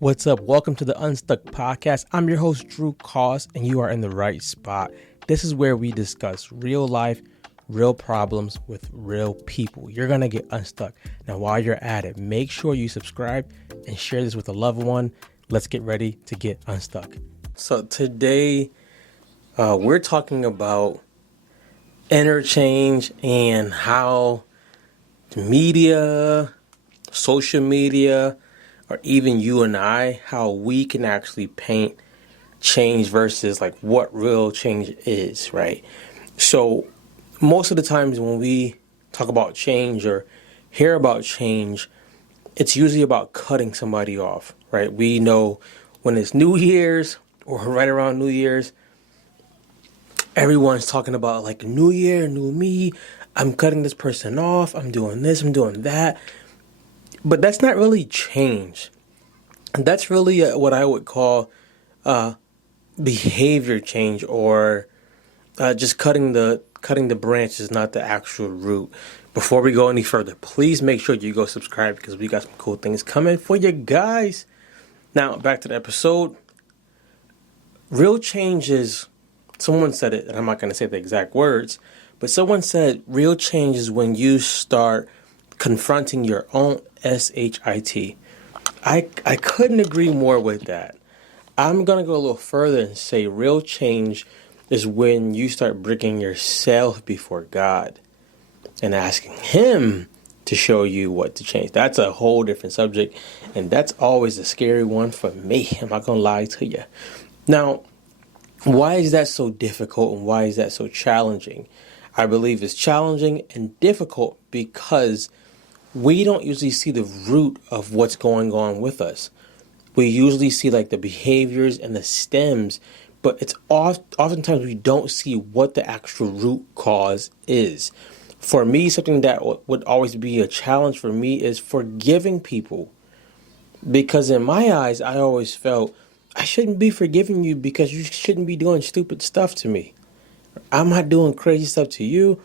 What's up? Welcome to the Unstuck Podcast. I'm your host, Drew Koss, and you are in the right spot. This is where we discuss real life, real problems with real people. You're going to get unstuck. Now, while you're at it, make sure you subscribe and share this with a loved one. Let's get ready to get unstuck. So today, we're talking about interchange and how media, social media, or even you and I, how we can actually paint change versus like what real change is, right? So most of the times when we talk about change or hear about change, it's usually about cutting somebody off, right? We know when it's New Year's or right around New Year's, everyone's talking about like new year, new me. I'm cutting this person off. I'm doing this, I'm doing that. But that's not really change. That's really what I would call behavior change, or just cutting the branches, not the actual root. Before we go any further, please make sure you go subscribe because we got some cool things coming for you guys. Now, back to the episode. Real change is, someone said it, and I'm not going to say the exact words, but someone said real change is when you start confronting your own SHIT. I couldn't agree more with that. I'm going to go a little further and say real change is when you start bringing yourself before God and asking Him to show you what to change. That's a whole different subject, and that's always a scary one for me. I'm not going to lie to you. Now, why is that so difficult and why is that so challenging? I believe it's challenging and difficult because we don't usually see the root of what's going on with us. We usually see like the behaviors and the stems, but it's oftentimes we don't see what the actual root cause is. For me, something that would always be a challenge for me is forgiving people. Because in my eyes, I always felt I shouldn't be forgiving you because you shouldn't be doing stupid stuff to me. I'm not doing crazy stuff to you.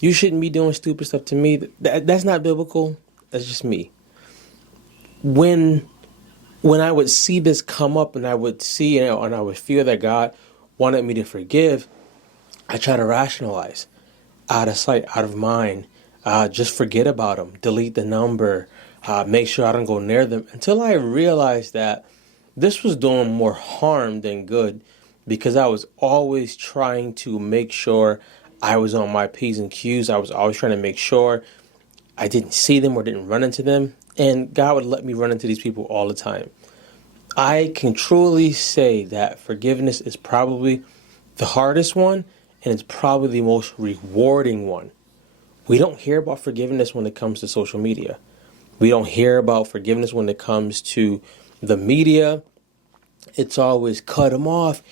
You shouldn't be doing stupid stuff to me. That's not biblical. That's just me. When I would see this come up and I would see, and I would feel that God wanted me to forgive, I try to rationalize. Out of sight, out of mind. Just forget about them. Delete the number. Make sure I don't go near them. Until I realized that this was doing more harm than good, because I was always trying to make sure I was on my P's and Q's. I was always trying to make sure I didn't see them or didn't run into them. And God would let me run into these people all the time. I can truly say that forgiveness is probably the hardest one, and it's probably the most rewarding one. We don't hear about forgiveness when it comes to social media. We don't hear about forgiveness when it comes to the media. It's always cut them off.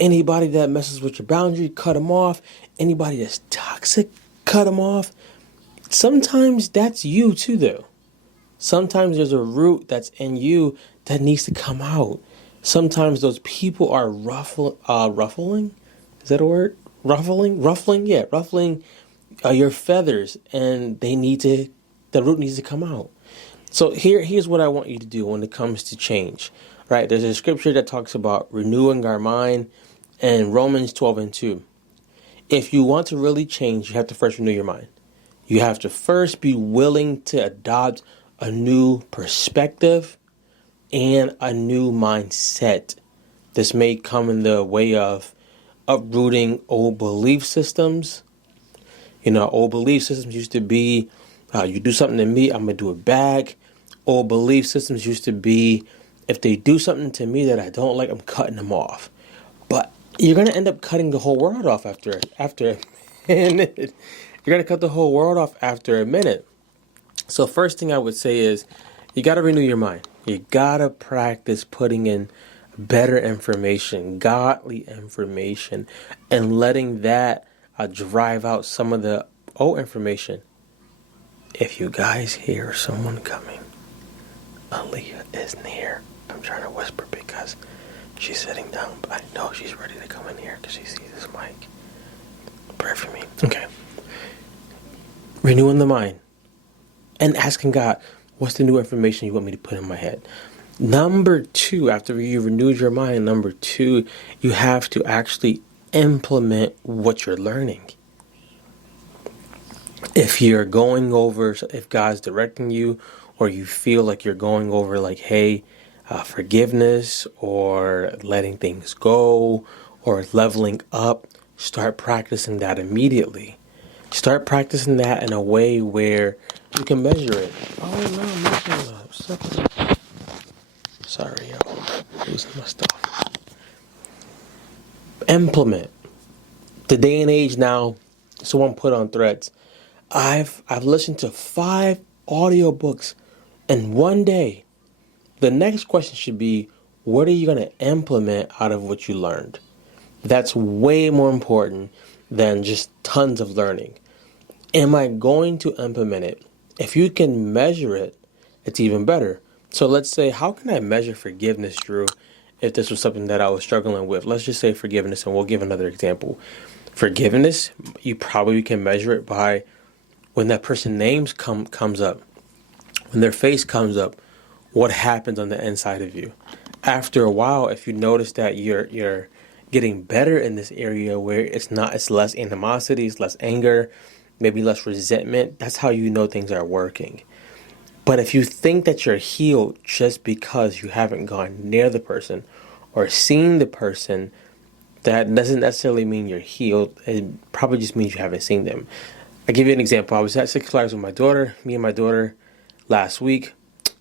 Anybody that messes with your boundary, cut them off. Anybody that's toxic, cut them off. Sometimes that's you too, though. Sometimes there's a root that's in you that needs to come out. Sometimes those people are ruffling. Is that a word? Ruffling your feathers, and the root needs to come out. So here's what I want you to do when it comes to change. Right? There's a scripture that talks about renewing our mind in Romans 12:2. If you want to really change, you have to first renew your mind. You have to first be willing to adopt a new perspective and a new mindset. This may come in the way of uprooting old belief systems. Old belief systems used to be, you do something to me, I'm going to do it back. Old belief systems used to be, if they do something to me that I don't like, I'm cutting them off. But you're going to end up cutting the whole world off after a minute. You're going to cut the whole world off after a minute. So first thing I would say is you got to renew your mind. You got to practice putting in better information, godly information, and letting that drive out some of the old information. If you guys hear someone coming, Aaliyah is near. I'm trying to whisper because she's sitting down, but I know she's ready to come in here because she sees this mic. Pray for me. Okay. Renewing the mind and asking God, what's the new information you want me to put in my head? Number two, after you renewed your mind, number two, you have to actually implement what you're learning. If you're going over, if God's directing you, or you feel like you're going over, like, hey, forgiveness or letting things go or leveling up, start practicing that immediately. Start practicing that in a way where you can measure it. Oh no, I'm missing something. Sorry, y'all. Losing my stuff. Implement. The day and age now, someone put on Threads, I've listened to 5 audiobooks in one day. The next question should be, what are you going to implement out of what you learned? That's way more important than just tons of learning. Am I going to implement it? If you can measure it, it's even better. So let's say, how can I measure forgiveness, Drew, if this was something that I was struggling with? Let's just say forgiveness, and we'll give another example. Forgiveness, you probably can measure it by when that person's name comes up, when their face comes up, what happens on the inside of you. After a while, if you notice that you're getting better in this area where it's less animosity, it's less anger, maybe less resentment, that's how you know things are working. But if you think that you're healed just because you haven't gone near the person or seen the person, that doesn't necessarily mean you're healed. It probably just means you haven't seen them. I'll give you an example. I was at Six Flags with me and my daughter last week,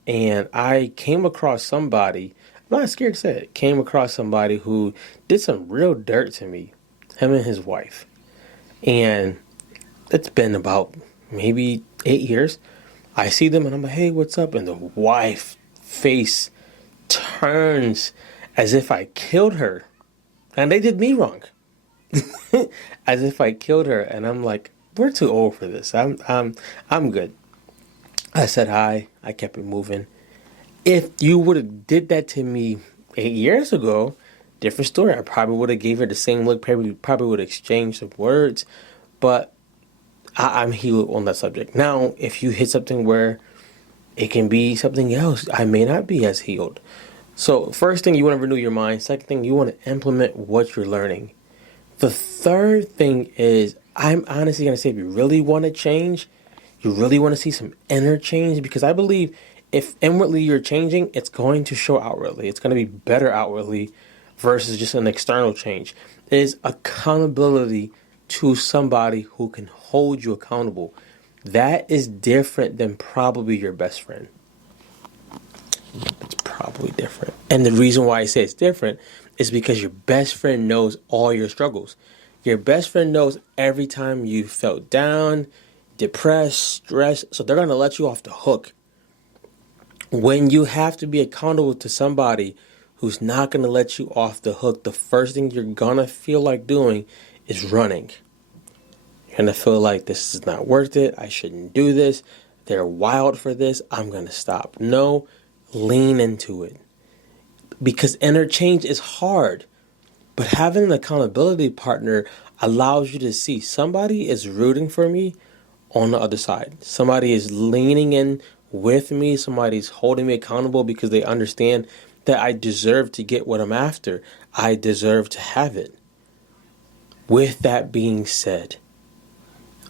and I came across somebody, I'm not scared to say it, came across somebody who did some real dirt to me, him and his wife. And it's been about maybe 8 years. I see them and I'm like, hey, what's up? And the wife face turns as if I killed her. And they did me wrong. As if I killed her. And I'm like, we're too old for this. I'm good. I said hi. I kept it moving. If you would have did that to me 8 years ago, different story. I probably would have gave her the same look. Probably would have exchanged some words. But I'm healed on that subject. Now, if you hit something where it can be something else, I may not be as healed. So first thing, you want to renew your mind. Second thing, you want to implement what you're learning. The third thing is, I'm honestly going to say, if you really want to change, you really want to see some inner change, because I believe if inwardly you're changing, it's going to show outwardly. It's going to be better outwardly versus just an external change. It is accountability to somebody who can hold you accountable. That is different than probably your best friend. It's probably different. And the reason why I say it's different is because your best friend knows all your struggles. Your best friend knows every time you felt down, depressed, stressed. So they're going to let you off the hook. When you have to be accountable to somebody who's not going to let you off the hook, the first thing you're going to feel like doing is running. You're going to feel like this is not worth it. I shouldn't do this. They're wild for this. I'm going to stop. No, lean into it. Because interchange is hard. But having an accountability partner allows you to see somebody is rooting for me on the other side. Somebody is leaning in with me. Somebody's holding me accountable because they understand that I deserve to get what I'm after. I deserve to have it. With that being said,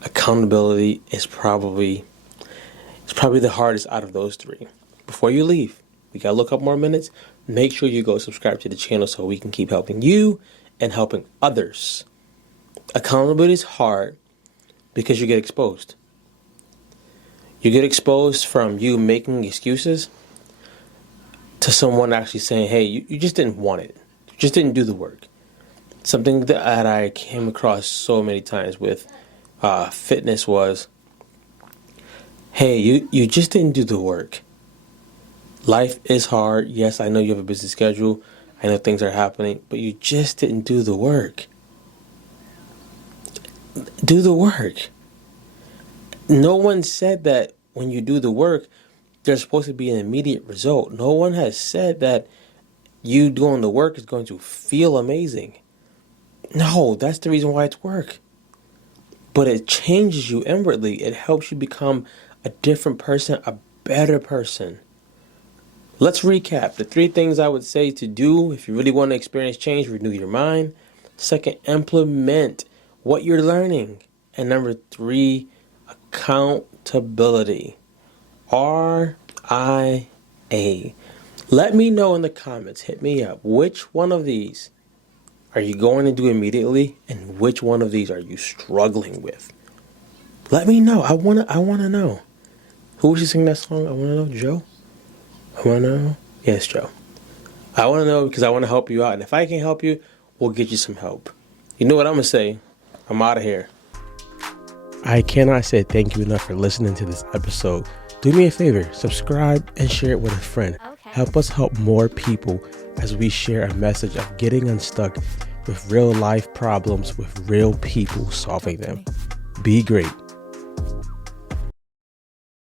accountability is probably the hardest out of those three. Before you leave, we got to look up more minutes. Make sure you go subscribe to the channel so we can keep helping you and helping others. Accountability is hard because you get exposed. You get exposed from you making excuses to someone actually saying, hey, you just didn't want it. You just didn't do the work. Something that I came across so many times with fitness was, hey, you just didn't do the work. Life is hard. Yes, I know you have a busy schedule. I know things are happening, but you just didn't do the work. Do the work. No one said that when you do the work, there's supposed to be an immediate result. No one has said that you doing the work is going to feel amazing. No, that's the reason why it's work. But it changes you inwardly. It helps you become a different person, a better person. Let's recap. The 3 things I would say to do if you really want to experience change: renew your mind. Second, implement what you're learning. And number 3, accountability. RIA. Let me know in the comments. Hit me up. Which one of these are you going to do immediately, and which one of these are you struggling with? Let me know. I wanna know. Who was you singing that song? I wanna know, Joe. I wanna know. Yes, Joe. I wanna know because I wanna help you out, and if I can help you, we'll get you some help. You know what I'm gonna say? I'm out of here. I cannot say thank you enough for listening to this episode. Do me a favor, subscribe and share it with a friend. Okay. Help us help more people as we share a message of getting unstuck with real life problems with real people solving them. Be great.